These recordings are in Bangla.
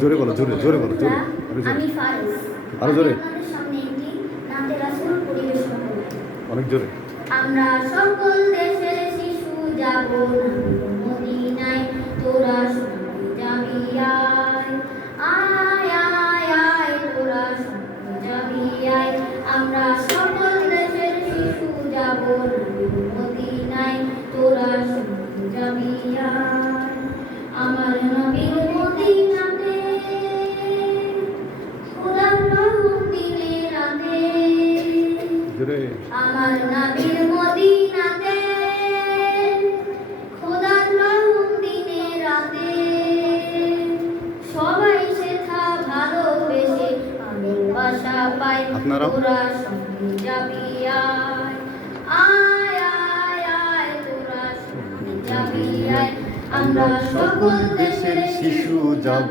জোরে বলো, জোরে জোরে বলো, জোরে আমি ফারুক। আরো জোরে, আপনাদের সামনে একটি নাতে রাসূল পরিবেশনা করব। অনেক জোরে। আমরা সকল দেশের শিশু যাব মদিনায়, তোরা সবাই যাবি আয়, আয় আয় আয় তোরা সবাই যাবি আয়। আমরা সকল দেশের শিশু যাব মদিনায়, তোরা সবাই যাবি আয়। আমার নবীর মদিনাতে খোদার রহম দিনে রাতে, জোরে। আমার নবীর মদিনাতে খোদার রহম দিনে রাতে, সবাই সেথা ভালোবেসে ভালোবাসা পায়, আপনারাও? তোরা সবাই যাবি আয়, আয় আয় আয় তোরা সবাই যাবি আয়। আমরা সকল দেশের শিশু যাব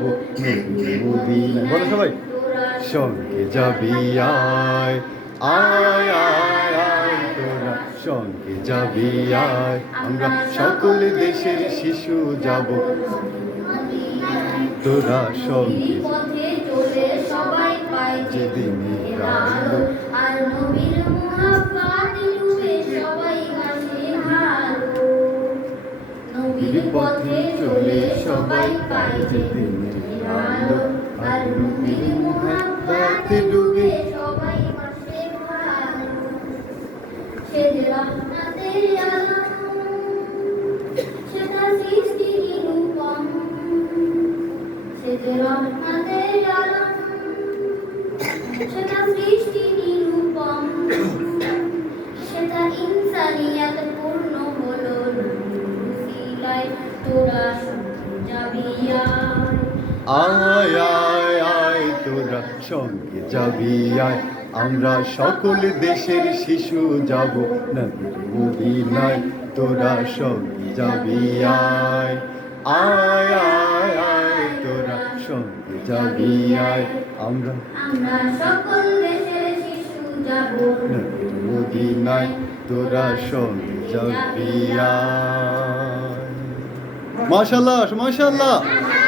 মদিনায়, বলো সবাই, তোরা সঙ্গে যাবি আয়, আয় আয় আয় তোরা সঙ্গে যাবি আয়। আমরা সকল দেশের শিশু যাব, তোরা সঙ্গে পথে চলে সবাই পায় যেদিনের আলো, আর নবীর মুহাব্বত ডুবে সবাই হাসে হালো। নবীর পথে চলে সবাই পায় যেদিনের আলো, আর নবীর মুহাব্বত ডুবে সবাই হাসে হালো। সে যে রহমতের আলম, সেটা সৃষ্টির নিরূপম, সে যে রহমতের আলম, সেটা সৃষ্টি নিরূপম, সেটা ইনসানিয়াত পূর্ণ হলো নবীর তোরা সঙ্গে যাবি আয়, আয় আয় আয় তোরা সঙ্গে যাবি আয়। আমরা সকল দেশের শিশু যাব নবীর মদিনায়, তোরা সঙ্গে যাবি আয়, আয় আয় আয় তোরা সঙ্গে যাবি আয়। আমরা আমরা সকল দেশের শিশু যাব নবীর মদিনায়, তোরা সঙ্গে যাবি আয়। মাশাআল্লাহ, মাশাআল্লাহ। মাশাআল্লাহ।